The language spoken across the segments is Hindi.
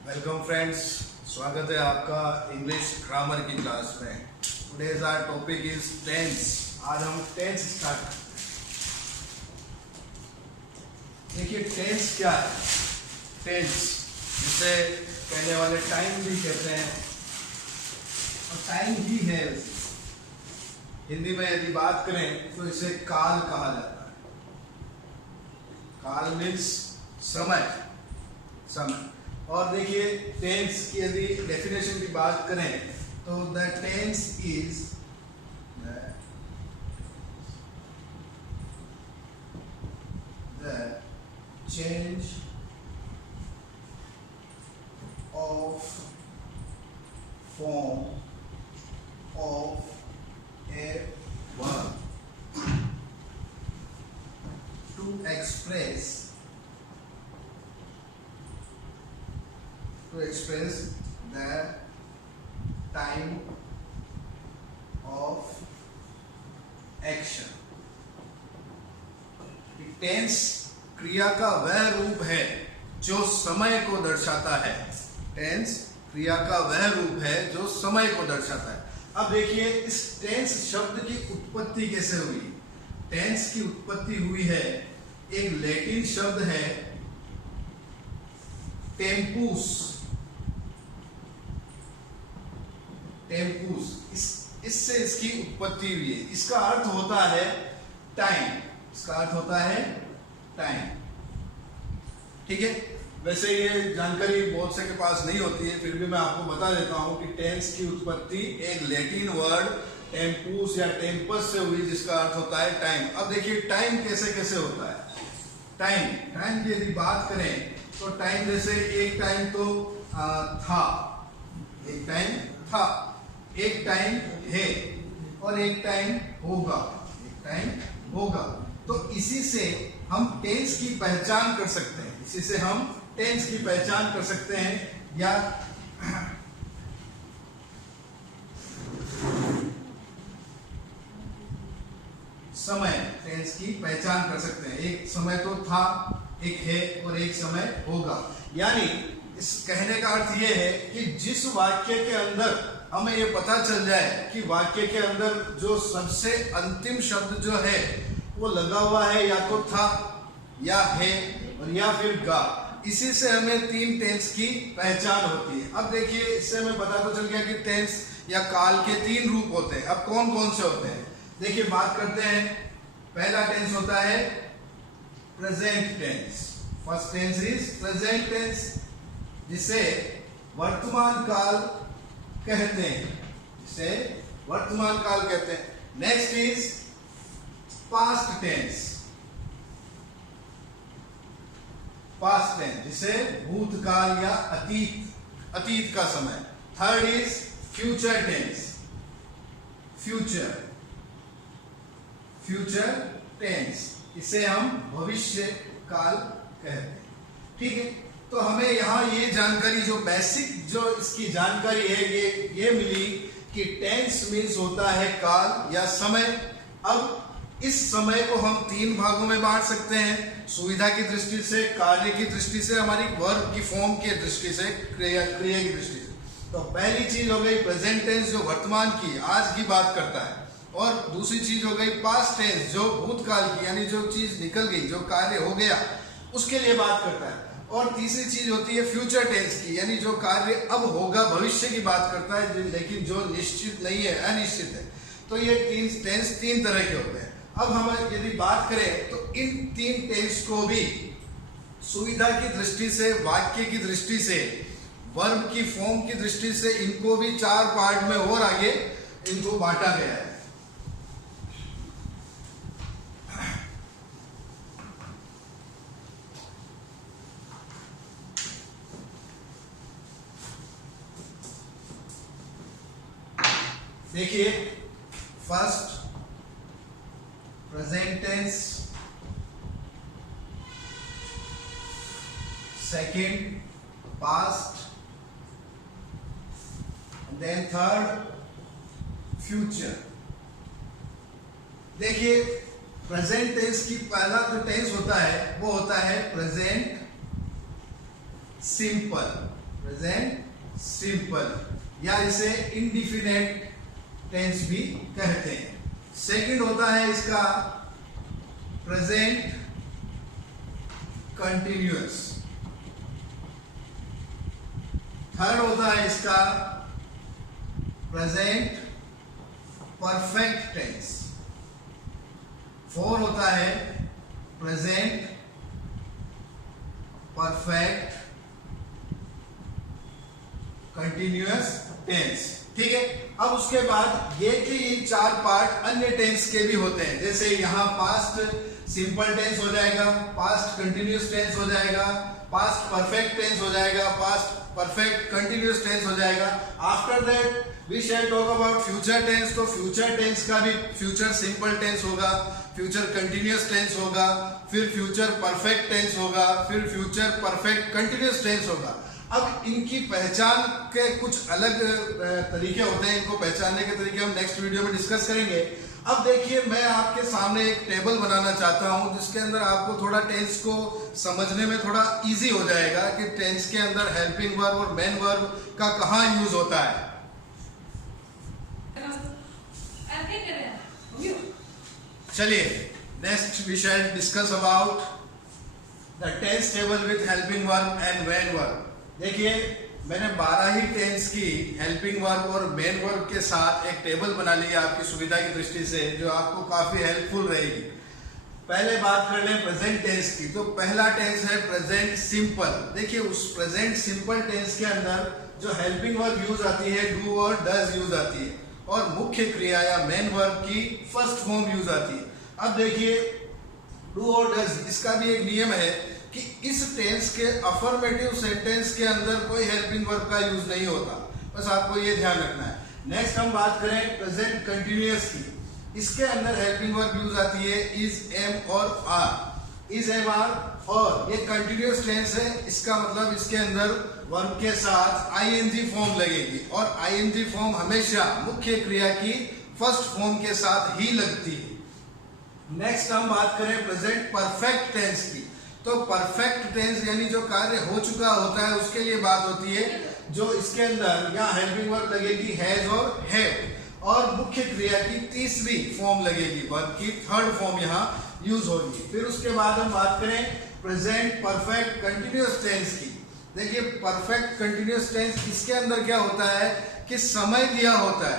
वेलकम फ्रेंड्स, स्वागत है आपका इंग्लिश ग्रामर की क्लास में। Today's our topic is tense. आज हम टेंस स्टार्ट करते हैं। देखिए टेंस क्या है। टेंस जिसे कहने वाले टाइम भी कहते हैं और टाइम ही है। हिंदी में यदि बात करें तो इसे काल कहा जाता है। काल मीन्स समय। और देखिए टेंस की यदि डेफिनेशन की बात करें तो the tense is the change of form of a verb to express the time of action। Tense क्रिया का वह रूप है जो समय को दर्शाता है। टेंस क्रिया का वह रूप है जो समय को दर्शाता है। अब देखिए इस टेंस शब्द की उत्पत्ति कैसे हुई। टेंस की उत्पत्ति हुई है, एक लैटिन शब्द है टेम्पुस। इससे इसकी उत्पत्ति हुई है। इसका अर्थ होता है टाइम। इसका अर्थ होता है टाइम। ठीक है, वैसे ये जानकारी बहुत से के पास नहीं होती है, फिर भी मैं आपको बता देता हूं कि टेंस की उत्पत्ति एक लैटिन वर्ड टेम्पुस या टेम्पस से हुई, जिसका अर्थ होता है टाइम। अब देखिए टाइम कैसे कैसे होता है। टाइम की यदि बात करें तो टाइम जैसे एक टाइम तो था, एक टाइम था, एक टाइम है और एक टाइम होगा, एक टाइम होगा। तो इसी से हम टेंस की पहचान कर सकते हैं। इसी से हम टेंस की पहचान कर सकते हैं या समय टेंस की पहचान कर सकते हैं। एक समय तो था, एक है और एक समय होगा। यानी इस कहने का अर्थ यह है कि जिस वाक्य के अंदर हमें यह पता चल जाए कि वाक्य के अंदर जो सबसे अंतिम शब्द जो है वो लगा हुआ है, या तो था या है और या फिर गा, इसी से हमें तीन टेंस की पहचान होती है। अब देखिए इससे हमें पता तो चल गया कि टेंस या काल के तीन रूप होते हैं। अब कौन कौन से होते हैं देखिए बात करते हैं। पहला टेंस होता है present tense. First tense is present tense, जिसे वर्तमान काल कहते हैं, जिसे वर्तमान काल कहते हैं। Next is past tense. Past tense जिसे भूतकाल या अतीत का समय। Third is future tense. Future tense इसे हम भविष्य काल कहते हैं। ठीक है, तो हमें यहाँ ये जानकारी जो बेसिक जो इसकी जानकारी है ये मिली कि टेंस मीन्स होता है काल या समय। अब इस समय को हम तीन भागों में बांट सकते हैं, सुविधा की दृष्टि से, कार्य की दृष्टि से, हमारी वर्ब की फॉर्म की दृष्टि से, क्रिया की दृष्टि से। तो पहली चीज हो गई प्रेजेंट टेंस जो वर्तमान की आज की बात करता है, और दूसरी चीज हो गई पास्ट टेंस जो भूतकाल की यानी जो चीज निकल गई, जो कार्य हो गया उसके लिए बात करता है। और तीसरी चीज होती है फ्यूचर टेंस की, यानी जो कार्य अब होगा भविष्य की बात करता है, लेकिन जो निश्चित नहीं है, अनिश्चित है। तो ये तीन टेंस तीन तरह के होते हैं। अब हम यदि बात करें तो इन तीन टेंस को भी सुविधा की दृष्टि से, वाक्य की दृष्टि से, वर्ब की फॉर्म की दृष्टि से, इनको भी चार पार्ट में और आगे इनको बांटा गया है। देखिए first present tense, second past, then third future. देखिए प्रेजेंट टेंस की पहला जो टेंस होता है वो होता है प्रेजेंट सिंपल। प्रेजेंट सिंपल, या इसे इंडिफिनिट टेंस भी कहते हैं। सेकंड होता है इसका प्रेजेंट कंटिन्यूअस। थर्ड होता है इसका प्रेजेंट परफेक्ट टेंस। फोर होता है प्रेजेंट परफेक्ट कंटिन्यूअस टेंस। ठीक है, अब उसके बाद ये कि ये चार पार्ट अन्य टेंस के भी होते हैं, जैसे यहां पास्ट सिंपल टेंस हो जाएगा, पास्ट कंटिन्यूअस टेंस हो जाएगा, पास्ट परफेक्ट टेंस हो जाएगा, पास्ट परफेक्ट कंटिन्यूअस टेंस हो जाएगा। After that we shall talk about future tense. तो फ्यूचर टेंस का भी फ्यूचर सिंपल टेंस होगा, फ्यूचर कंटिन्यूअस टेंस होगा, फिर फ्यूचर परफेक्ट टेंस होगा, फिर फ्यूचर परफेक्ट कंटिन्यूअस टेंस होगा। अब इनकी पहचान के कुछ अलग तरीके होते हैं, इनको पहचानने के तरीके हम नेक्स्ट वीडियो में डिस्कस करेंगे। अब देखिए, मैं आपके सामने एक टेबल बनाना चाहता हूं जिसके अंदर आपको थोड़ा टेंस को समझने में थोड़ा इजी हो जाएगा कि टेंस के अंदर हेल्पिंग वर्ब और मेन वर्ब का कहां यूज होता है। चलिए, next we shall discuss about the tense table with helping verb and main verb. देखिए, मैंने 12 ही टेंस की हेल्पिंग वर्ब और मेन वर्ब के साथ एक टेबल बना ली है आपकी सुविधा की दृष्टि से, जो आपको काफी हेल्पफुल रहेगी। पहले बात कर लें प्रेजेंट टेंस की, तो पहला टेंस है प्रेजेंट सिंपल। देखिए, उस प्रेजेंट सिंपल टेंस के अंदर जो हेल्पिंग वर्ब यूज आती है डू और डज यूज आती है, और मुख्य क्रिया या मेन वर्ब की फर्स्ट फॉर्म यूज आती है। अब देखिए, डू और डज, इसका भी एक नियम है कि इस टेंस के अफर्मेटिव सेंटेंस के अंदर कोई हेल्पिंग वर्ब का यूज नहीं होता, बस आपको ये ध्यान रखना है। नेक्स्ट हम बात करें प्रेजेंट कंटिन्यूअस की, इसके अंदर हेल्पिंग वर्ब यूज आती है इज, एम और आर। इज, एम, आर, और ये कंटिन्यूअस टेंस है, इसका मतलब इसके अंदर वर्ब के साथ आईएनजी फॉर्म लगेगी, और आईएनजी फॉर्म हमेशा मुख्य क्रिया की फर्स्ट फॉर्म के साथ ही लगती है। नेक्स्ट हम बात करें प्रेजेंट परफेक्ट टेंस की, तो परफेक्ट टेंस यानी जो कार्य हो चुका होता है उसके लिए बात होती है, जो इसके अंदर यहाँ हेल्पिंग वर्ब लगेगी हैज और हैव, और मुख्य क्रिया की तीसरी फॉर्म लगेगी, वर्ब की थर्ड फॉर्म यहाँ यूज होगी। फिर उसके बाद हम बात करें प्रेजेंट परफेक्ट कंटिन्यूअस टेंस की। देखिए, परफेक्ट कंटिन्यूअस टेंस, इसके अंदर क्या होता है कि समय दिया होता है,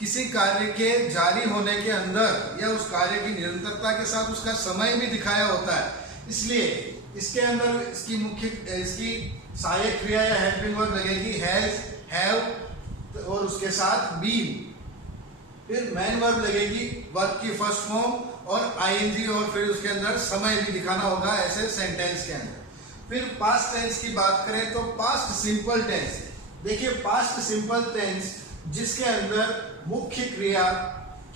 किसी कार्य के जारी होने के अंदर या उस कार्य की निरंतरता के साथ उसका समय भी दिखाया होता है, इसलिए इसके अंदर इसकी सहायक क्रिया या हेल्पिंग वर्ब लगेगी हैज, हैव और उसके साथ बीन। फिर मेन वर्ब लगेगी वर्ब की फर्स्ट फॉर्म और आईएनजी, और फिर उसके अंदर समय भी दिखाना होगा ऐसे सेंटेंस के अंदर। फिर पास्ट टेंस की बात करें तो पास्ट सिंपल टेंस। देखिए, पास्ट सिंपल टेंस जिसके अंदर मुख्य क्रिया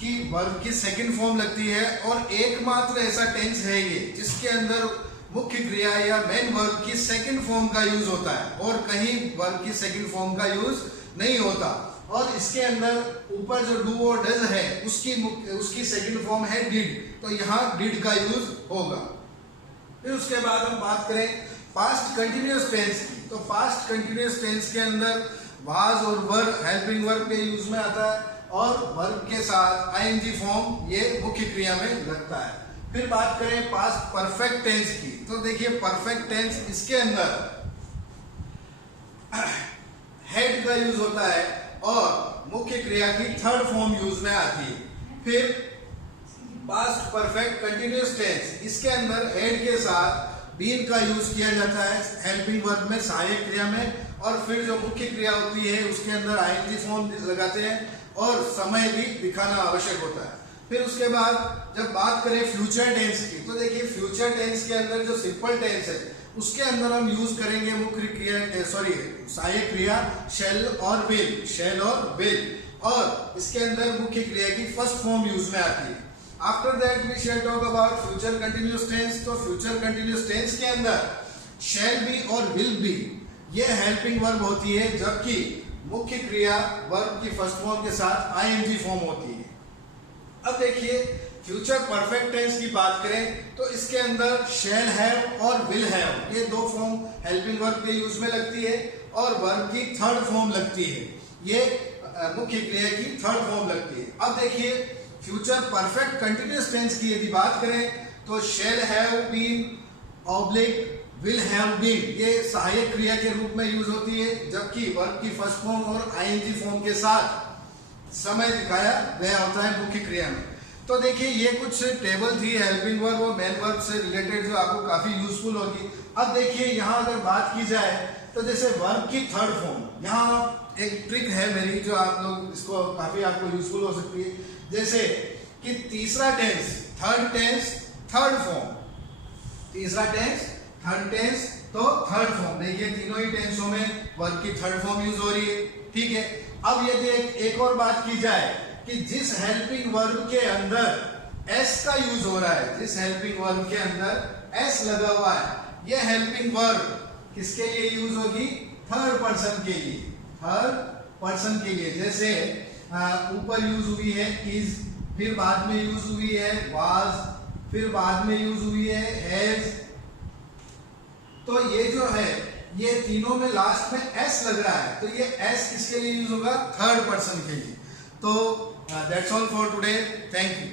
की वर्ब की सेकंड फॉर्म लगती है, और एकमात्र ऐसा टेंस है ये जिसके अंदर मुख्य क्रिया या मेन वर्ब की सेकंड फॉर्म का यूज होता है, और कहीं वर्ब की सेकंड फॉर्म का यूज नहीं होता। और इसके अंदर ऊपर जो डू और डज है उसकी सेकंड फॉर्म है डिड, तो यहाँ डिड का यूज होगा। फिर उसके बाद हम बात करें पास्ट कंटिन्यूअस टेंस की, तो पास्ट कंटिन्यूअस टेंस के अंदर वाज और वर हेल्पिंग वर्ब के यूज में आता है, और वर्ब के साथ आईएनजी फॉर्म ये मुख्य क्रिया में लगता है। फिर बात करें पास्ट परफेक्ट टेंस की, तो देखिए परफेक्ट टेंस, इसके अंदर हेड का यूज होता है और मुख्य क्रिया की थर्ड फॉर्म यूज में आती है। फिर पास्ट परफेक्ट कंटिन्यूअस टेंस, इसके अंदर हेड के साथ बीन का यूज किया जाता है हेल्पिंग वर्ब में, सहायक क्रिया में, और फिर जो मुख्य क्रिया होती है उसके अंदर आईएनजी फॉर्म लगाते हैं और समय भी दिखाना आवश्यक होता है। फिर उसके बाद जब बात करें फ्यूचर टेंस की, तो देखिए फ्यूचर टेंस के अंदर जो सिंपल टेंस है उसके अंदर हम यूज करेंगे मुख्य क्रिया सहायक क्रिया शैल और विल, और इसके अंदर मुख्य क्रिया की फर्स्ट फॉर्म यूज में आती है। After that we shall talk about future continuous tense. तो फ्यूचर कंटिन्यूअस टेंस के अंदर शैल बी और विल बी ये हेल्पिंग वर्ब होती है, जबकि मुख्य क्रिया वर्ब की फर्स्ट फॉर्म के साथ आईएनजी फॉर्म होती है। अब देखिए फ्यूचर परफेक्ट टेंस की बात करें तो इसके अंदर शैल हैव और विल हैव, ये दो फॉर्म हेल्पिंग वर्ब के यूज में लगती है और वर्ब की थर्ड फॉर्म लगती है, ये मुख्य क्रिया की थर्ड फॉर्म लगती है। अब देखिए फ्यूचर परफेक्ट कंटिन्यूअस टेंस की यदि बात करें तो shall have been oblique will have been, ये सहायक क्रिया के रूप में यूज होती है, जबकि वर्ब की फर्स्ट फॉर्म और आईएनजी फॉर्म के साथ समय दिखाया गया होता है मुख्य क्रिया में। तो देखिए ये कुछ टेबल थी हेल्पिंग वर्ब और मेन वर्ब से रिलेटेड जो आपको काफी यूजफुल होगी। अब देखिए यहाँ अगर बात की जाए तो जैसे वर्ब की थर्ड फॉर्म, यहाँ एक ट्रिक है मेरी जो आप लोग इसको काफी आपको यूजफुल हो सकती है, जैसे कि तीसरा टेंस थर्ड फॉर्म, तीसरा टेंस थर्ड टेंस तो थर्ड फॉर्म, देखिए तीनों ही टेंसों में वर्ब की थर्ड फॉर्म यूज हो रही है, ठीक है। अब यदि एक और बात की जाए कि जिस हेल्पिंग वर्ब के अंदर एस का यूज हो रहा है, जिस हेल्पिंग वर्ब के अंदर एस लगा हुआ है, यह हेल्पिंग वर्ब किसके लिए यूज होगी? थर्ड पर्सन के लिए, थर्ड पर्सन के लिए। जैसे ऊपर यूज हुई है इज, फिर बाद में यूज हुई है वाज, फिर बाद में यूज हुई है हैज। तो ये जो है ये तीनों में लास्ट में एस लग रहा है, तो ये एस किसके लिए यूज होगा? थर्ड पर्सन के लिए। तो that's all for today, thank you.